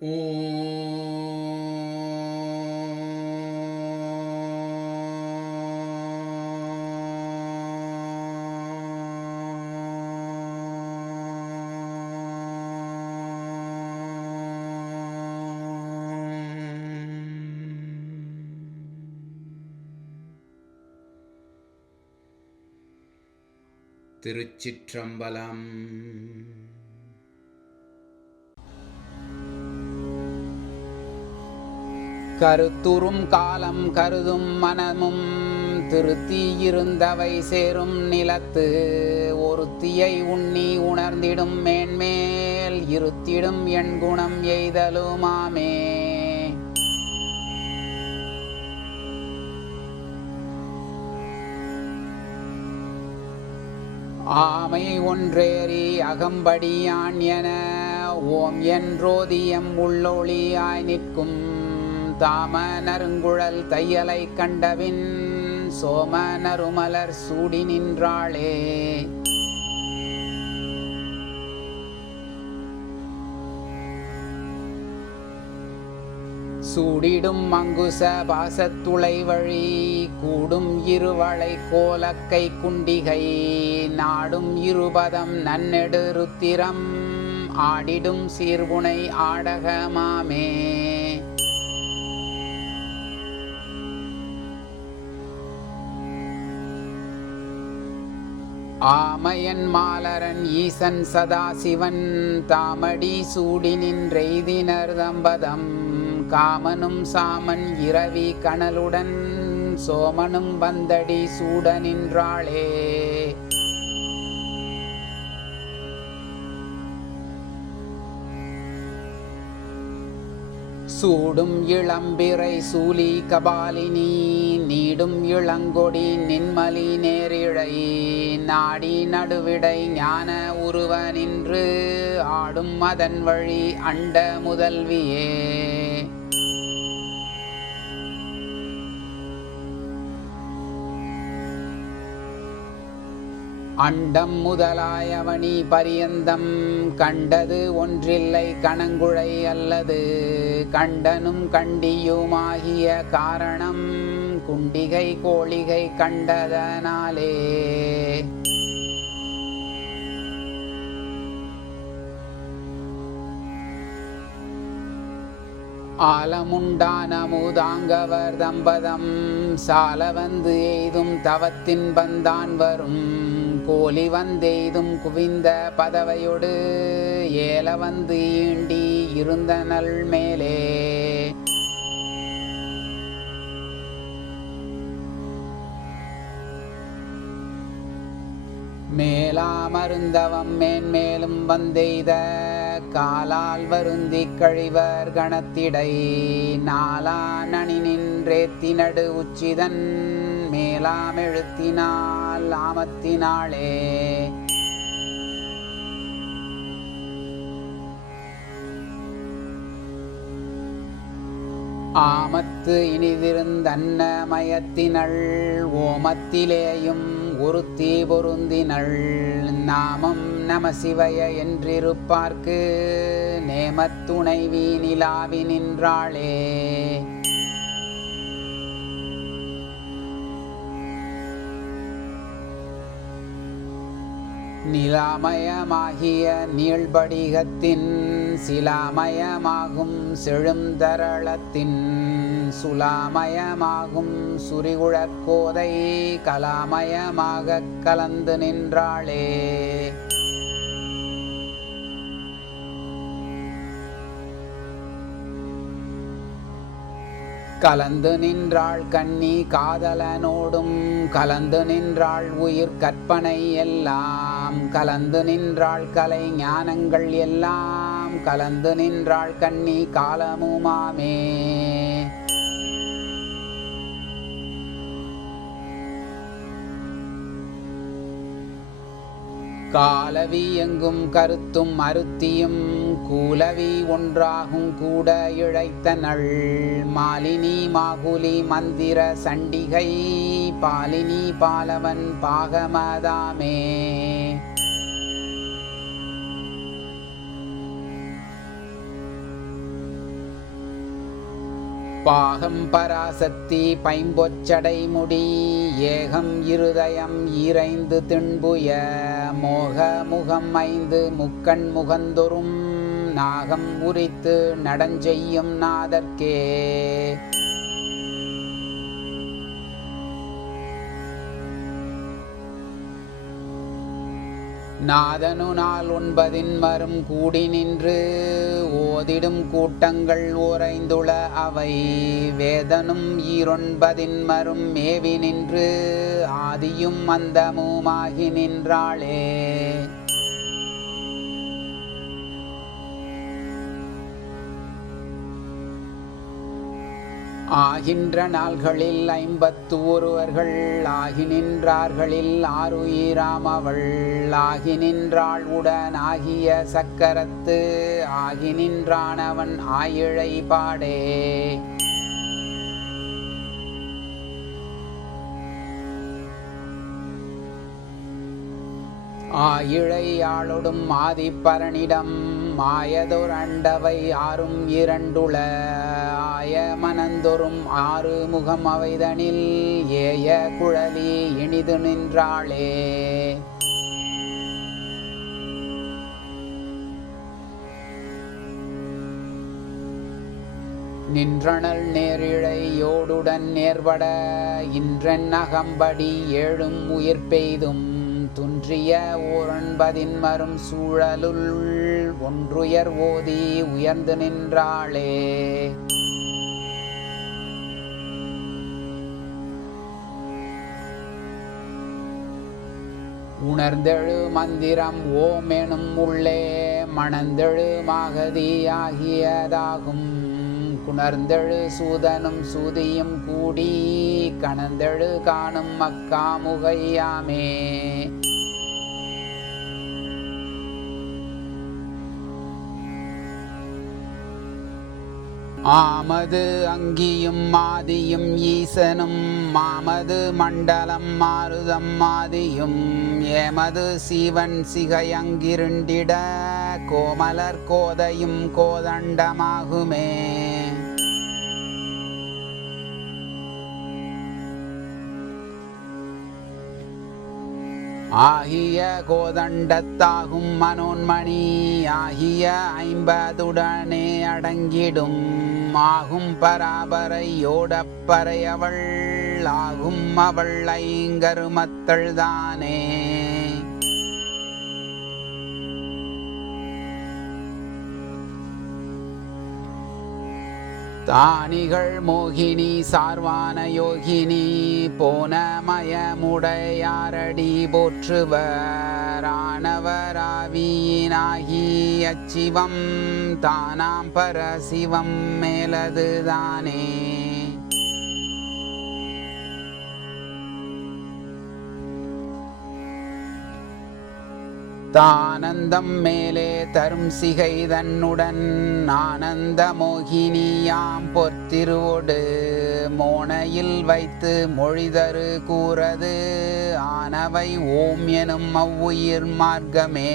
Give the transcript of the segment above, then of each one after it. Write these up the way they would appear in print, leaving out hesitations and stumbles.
ஓம் திருச்சிற்றம்பலம். கருத்துறும் காலம் கருதும் மனமும் திருத்தியிருந்தவை சேரும் நிலத்து ஒருத்தியை உண்ணி உணர்ந்திடும் மேன்மேல் இருத்திடும் என் குணம் எய்தலுமாமே. ஆமை ஒன்றேறி அகம்படியான் என ஓம் என்றோதியம் உள்ளொளியாய் நிற்கும் தாம நறுங்குழல் தையலை கண்டவின் சோம நறுமலர் சூடி நின்றாளே. சூடிடும் அங்குச பாசத்துளை வழி கூடும் இருவளை கோலக்கை குண்டிகை நாடும் இருபதம் நன்னெடு ருத்திரம் ஆடிடும் சீர்புனை ஆடகமாமே. ஆமையன் மாலரன் ஈசன் சதாசிவன் தாமடி சூடி நின்றெய்தினர் தம்பதம் காமனும் சாமன் இரவி கனலுடன் சோமனும் வந்தடி சூட நின்றாளே. சூடும் இளம்பிறை சூலி கபாலினி நீடும் இளங்கொடி நின்மலி நேரிழை நாடி நடுவிடை ஞான உருவ நின்று ஆடும் அதன் வழி அண்ட முதல்வியே. அண்டம் முதலாயவனி பரியந்தம் கண்டது ஒன்றில்லை கணங்குழை அல்லது கண்டனும் கண்டியுமாகிய காரணம் குண்டிகை கோளிகை கண்டதனாலே. ஆலமுண்டான முதாங்கவர் தம்பதம் சால வந்து எய்தும் தவத்தின் பந்தான் வரும் கோலி வந்தெய்தும் குவிந்த பதவையொடு ஏல வந்து ஈண்டி இருந்த நல் மேலே. மேலாமருந்தவம் மேன்மேலும் வந்தெய்த காலால் வருந்தி கழிவர் கணத்திடை நாலா நனி நின்றேத்தினடு உச்சிதன் மேலாமெழுத்தினால் ஆமத்தினாளே. ஆமத்து இனிதிருந்தன்ன மயத்தினள் ஓமத்திலேயும் ஒருத்தி பொருந்தினள் நாமம் நம சிவய என்றிருப்பார்க்கு நேமத்துணைவி நிலாவி நின்றாளே. நிலாமயமாகிய நீள்படிகத்தின் சிலாமயமாகும் செழுந்தரளத்தின் சுலாமயமாகும் சுரிகுழற்கோதை கலாமயமாக கலந்து நின்றாளே. கலந்து நின்றாள் கண்ணி காதலனோடும் கலந்து நின்றாள் உயிர் கற்பனை எல்லாம் கலந்து நின்றாள் கலை ஞானங்கள் எல்லாம் கலந்து நின்றாள் கண்ணி காலமுமாமே. காலவி எங்கும் கருத்தும் அருத்தியும் கூலவி ஒன்றாகும் கூட இழைத்தனள் மாலினி மாகுலி மந்திர சண்டிகை பாலினி பாலவன் பாகமதாமே. பாகம் பராசக்தி பைம்பொச்சடை முடி ஏகம் இருதயம் ஈரைந்து திண்புய மோக முகம் 5 முக்கண் முகந்தொரும் நாகம் உரித்து நடஞ்செய்யும் நாதர்க்கே நாதனு நாள் 9 மரும் கூடி நின்று ஓதிடும் கூட்டங்கள் ஓரைந்துள அவை வேதனும் 9 மரும் மேவி நின்று ஆதியும் அந்தமுமாகி நின்றாளே. ஆகின்ற நாள்களில் 51 ஆகி நின்றார்களில் 6 அவள் ஆகி நின்றாள் உடன் ஆகிய சக்கரத்து ஆகி நின்றானவன் ஆயிழை பாடே. ஆயிழை ஆளொடும் ஆதிப்பரனிடம் மாயதொர் அண்டவை 6 ஆய மனந்தொரும் 6 முகம் அவைதனில் ஏய குழலி இனிது நின்றாளே. நின்றனள் நேரிழை யோடுடன் நேர்பட இன்றன் அகம்படி 7 உயிர் பெய்தும் துன்றிய 9 மரும் சூழலுள் ஒன்றுயர் ஓதி உயர்ந்து நின்றாளே. உணர்ந்தெழு மந்திரம் ஓம் எனும் உள்ளே மணந்தெழு மாகதி ஆகியதாகும் குணர்ந்தெழு சூதனும் சூதியும் கூடி கணந்தெழு காணும் அக்காமுகையாமே. ஆமது அங்கியும் ஆதியும் ஈசனும் மாமது மண்டலம் மாருதம் ஆதியும் ஏமது சீவன் சிகையங்கிருண்டிட கோமலர் கோதையும் கோதண்டமாகுமே. ஆகிய கோதண்டத்தாகும் மனோன்மணி ஆகிய 50 அடங்கிடும் ஆகும் பராபரையோடப்பறை அவள் ஆகும் அவள் 5 தானே. தானிகள் மோகினி சார்வான யோகினி போனமயமுடையாரடி போற்றுவர் ஆனவராவியினாகி அச்சிவம் தானாம் பரசிவம் மேலதுதானே. தானந்தம் மேலே தரும் சிகை தன்னுடன் ஆனந்த மோகினியாம் பொற்திருவோடு மோனையில் வைத்து மொழிதரு கூறது ஆனவை ஓம் எனும் அவ்வுயிர் மார்க்கமே.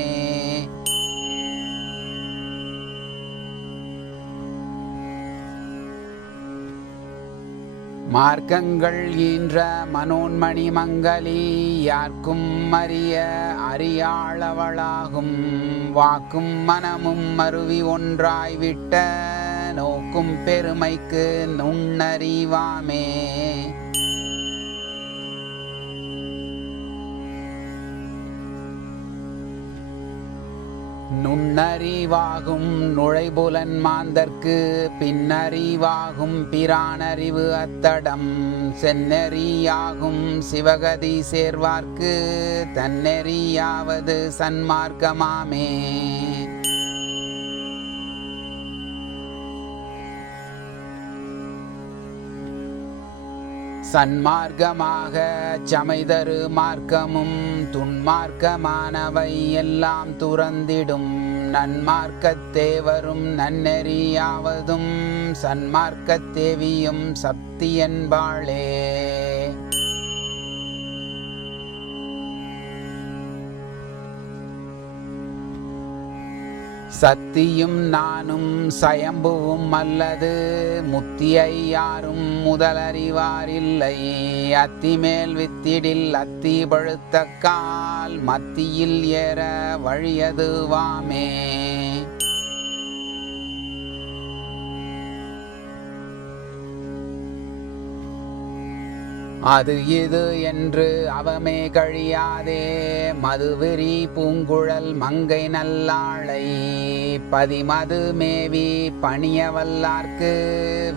மார்க்கங்கள் ஈன்ற மனோன்மணி மங்களி யார்க்கும் அறிய அறியாளவளாகும் வாக்கும் மனமும் மருவி ஒன்றாய்விட்ட நோக்கும் பெருமைக்கு நுண்ணறிவாமே. நுண்ணறிவாகும் நுழைபுலன் மாந்தர்க்கு பின்னறிவாகும் பிரானறிவு அத்தடம் செந்நெறியாகும் சிவகதி சேர்வார்க்கு தன்னெறியாவது சன்மார்க்கமாமே. சன்மார்க்கமாக சமைதரு மார்க்கமும் துன்மார்க்கமானவை எல்லாம் துறந்திடும் நன்மார்க்கத்தேவரும் நன்னெறியாவதும் சன்மார்க்கத்தேவியும் சக்தி என்பாளே. சத்தியும் நானும் சயம்புவும் அல்லது முத்தியை யாரும் முதலறிவாரில்லை. அத்திமேல் வித்திடில் அத்தி பழுத்த கால் மத்தியில் ஏற வழியதுவாமே. அது இது என்று அவமே கழியாதே மதுவிரி பூங்குழல் மங்கை நல்லாளை பதிமது மேவி பணியவல்லார்க்கு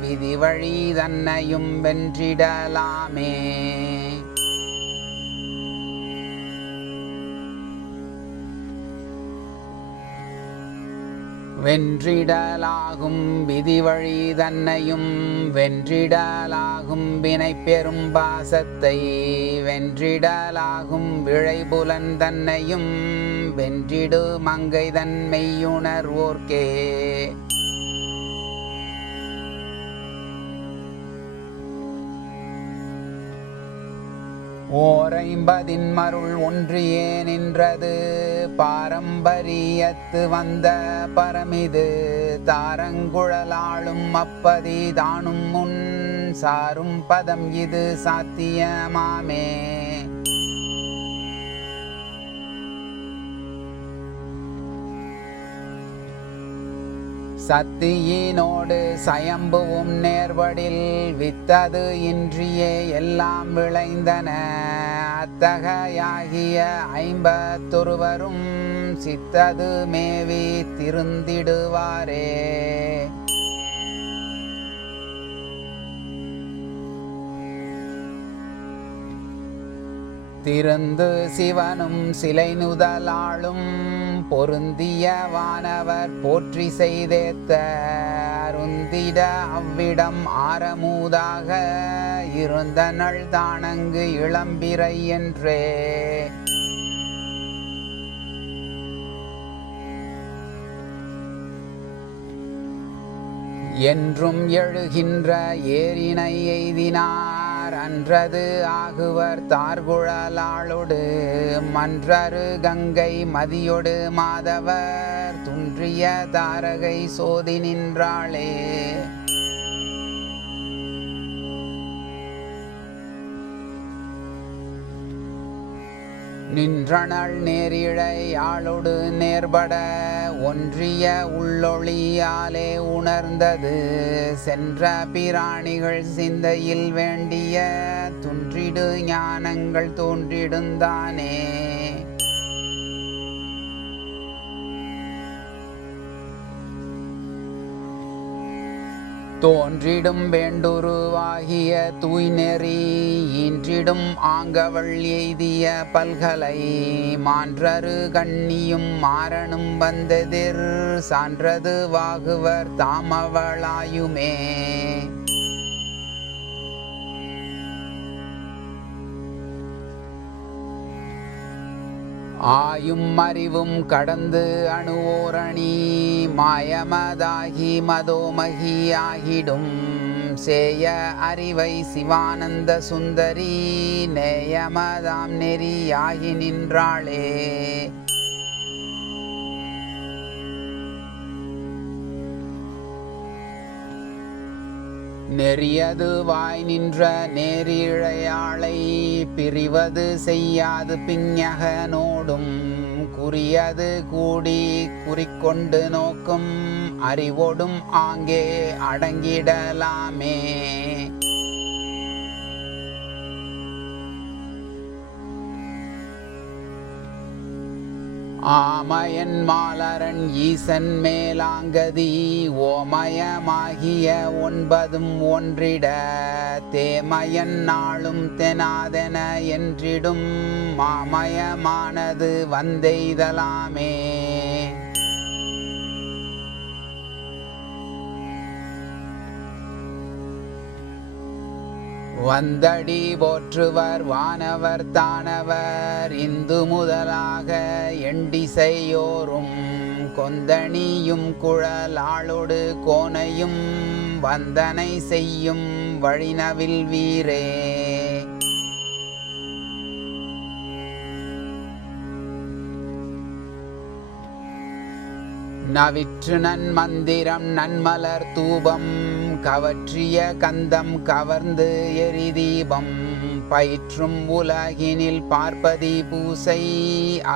விதிவழி தன்னையும் வென்றிடலாமே. வென்றிடலாகும் விதிவழி தன்னையும் வென்றிடலாகும் வினை பெரும் பாசத்தை வென்றிடலாகும் விழைபுலன் தன்னையும் வென்றிடு மங்கை தன்மையுணர்வோர்க்கே. ஓரைம்பதின் மருள் ஒன்றியே நின்றது பாரம்பரியத்து வந்த பரமிது தாரங்குழலாளும் அப்பதி தானும் முன் சாரும் பதம் இது சாத்தியமாமே. சத்தியினோடு சயம்புவும் நேர்வடில் வித்தது இன்றியே எல்லாம் விளைந்தன. அத்தகையாகிய ஐம்பத்தொருவரும் சித்தது மேவி திருந்திடுவாரே. திருந்து சிவனும் சிலை நுதலாளும் பொருந்திய வானவர் போற்றி செய்தேத்த அருந்திட அவ்விடம் ஆரமூதாக இருந்தனள் தானங்கு இளம்பிறை என்றே. என்றும் எழுகின்ற ஏரினை எய்தினார் அன்றது ஆகுவர் தார்குழலாளொடு மன்றரு கங்கை மதியொடு மாதவர் துன்றிய தாரகை சோதி நின்றாளே. நின்றனள் நேரிழை ஆளொடு நேர்பட ஒன்றிய உள்ளொளியாலே உணர்ந்தது சென்ற பிராணிகள் சிந்தையில் வேண்டிய துன்றிடு ஞானங்கள் தோன்றிடுந்தானே. தோன்றிடும் வேண்டுருவாகிய தூய்நெறி ஈன்றிடும் ஆங்கவள் எய்திய பல்கலை மான்றரு கண்ணியும் மாறனும் வந்தெதிர் சான்றது வாகுவர் தாமவளாயுமே. ஆயும் அறிவும் கடந்து அணுவோரணி மாயமதாகி மதோமகியாகிடும் சேய அறிவை சிவானந்த சுந்தரி நேயமதாம் நெறியாகி நின்றாளே. நெறியது வாய் நின்ற நேரிழையாளை பிரிவது செய்யாது பிஞகனோடும் குறியது கூடி குறிக்கொண்டு நோக்கும் அறிவோடும் ஆங்கே அடங்கிடலாமே. ஆமயன் மாலரன் ஈசன் மேலாங்கதி ஓமயமாகிய ஒன்பதும் ஒன்றிட தேமயன் நாளும் தெனாதென என்றிடும் மாமயமானது வந்தெய்தலாமே. வந்தடி போற்றுவர் வானவர் தானவர் இந்து முதலாக எண்டிசையோரும் கொந்தணியும் குழலாளொடு கோனையும் வந்தனை செய்யும் வழினவில் வீரே. நவிற்று நன்மந்திரம் நன்மலர் தூபம் கவற்றிய கந்தம் கவர்ந்து எரிதீபம் பயிற்றும் உலகினில் பார்ப்பதி பூசை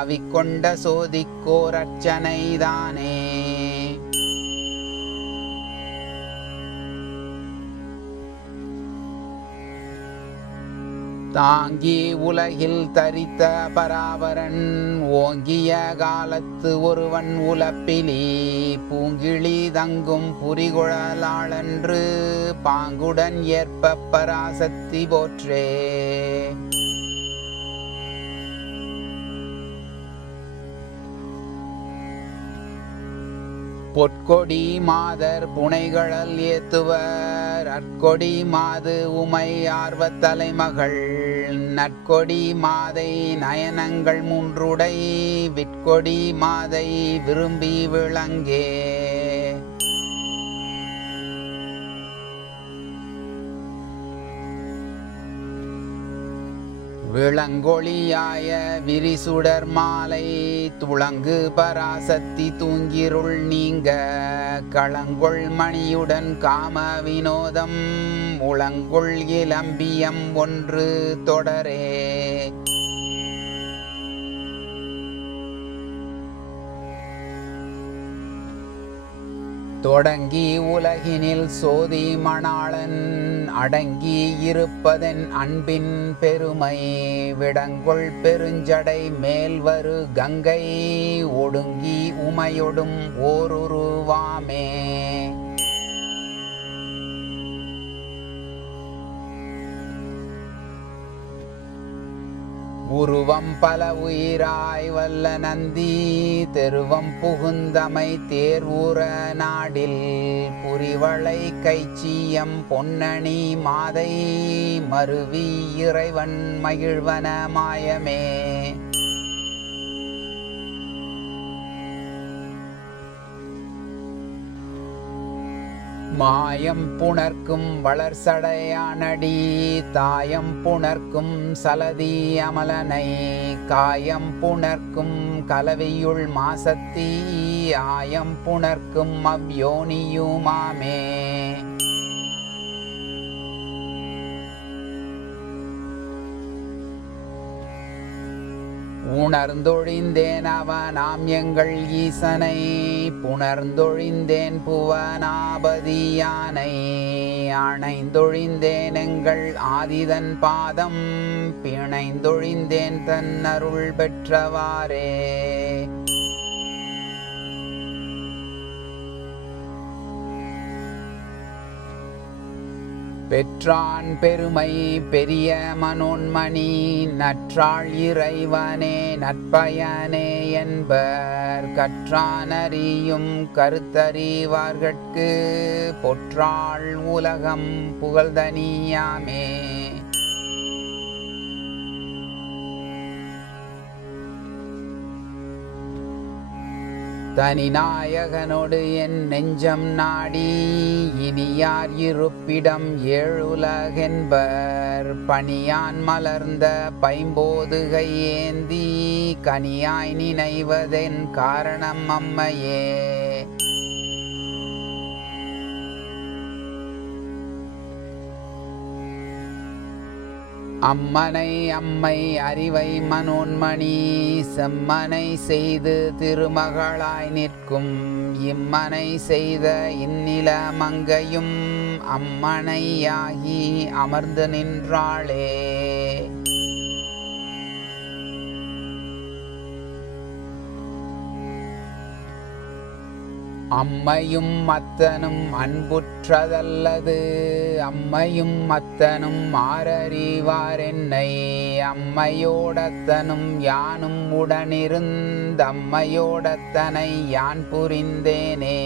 அவிக்கொண்ட சோதிக்கோர் அர்ச்சனைதானே. தாங்கி உலகில் தரித்த பராபரன் ஓங்கிய காலத்து ஒருவன் உலப்பிலி பூங்கிழி தங்கும் புரிகுழலாளன்று பாங்குடன் ஏற்ப பராசக்தி போற்றே. பொற்கொடி மாதர் புனைகழல் ஏத்துவர் அற்கொடி மாது உமை ஆர்வத் தலைமகள் நற்கொடி மாதை நயனங்கள் மூன்றுடை விற்கொடி மாதை விரும்பி விளங்கே. விளங்கொளியாய விரிசுடர் மாலை துளங்கு பராசக்தி தூங்கிருள் நீங்க களங்கொள் மணியுடன் காம வினோதம் உளங்கொள் இளம்பியம் ஒன்று தொடரே. தொடங்கி உலகினில் சோதி மணாளன் அடங்கி இருப்பதன் அன்பின் பெருமை விடங்கொள் பெருஞ்சடை மேல்வரு கங்கை ஒடுங்கி உமையொடும் ஓருருவாமே. உருவம் பல உயிராய் வல்ல நந்தி தெருவம் புகுந்தமை தேர்வுற நாடில் புரிவளை கைச்சியம் பொன்னணி மாதை மருவி இறைவன் மகிழ்வன மாயமே. மாயம் புணர்க்கும் வளர்சடையானடி தாயம் புணர்க்கும் சலதி அமலனை காயம் புணர்க்கும் கலவியுள் மாசத்தி ஆயம் புணர்க்கும் அவ்யோனியுமாமே. உணர்ந்தொழிந்தேன் அவனாம் எங்கள் ஈசனை புணர்ந்தொழிந்தேன் புவனாபதியானை அணைந்தொழிந்தேன் எங்கள் ஆதிதன் பாதம் பிணைந்தொழிந்தேன் தன் அருள் பெற்றவாறே. பெற்றான் பெருமை பெரிய மனோன்மணி நற்றாள் இறைவனே நற்பயனே என்பர் கற்றான் அறியும் கருத்தறிவார்கட்கு பொற்றாள் உலகம் புகழ்தனியாமே. தனிநாயகனோடு என் நெஞ்சம் நாடி இனியார் இருப்பிடம் ஏழுலகென்பர் பணியான் மலர்ந்த பைம்போதுகை ஏந்தி கனியாய் நினைவதென் காரணம் அம்மையே. அம்மனை அம்மை அறிவை மனோன்மணி செம்மனை செய்து திருமகளாய் நிற்கும் இம்மனை செய்த இந்நில மங்கையும் அம்மனையாகி அமர்ந்து நின்றாளே. அம்மையும் அத்தனும் அன்புற்றதல்லது அம்மையும் அத்தனும் ஆரறிவார் என்னை அம்மையோடத்தனும் யானும் உடனிருந்த அம்மையோடத்தனை யான் புரிந்தேனே.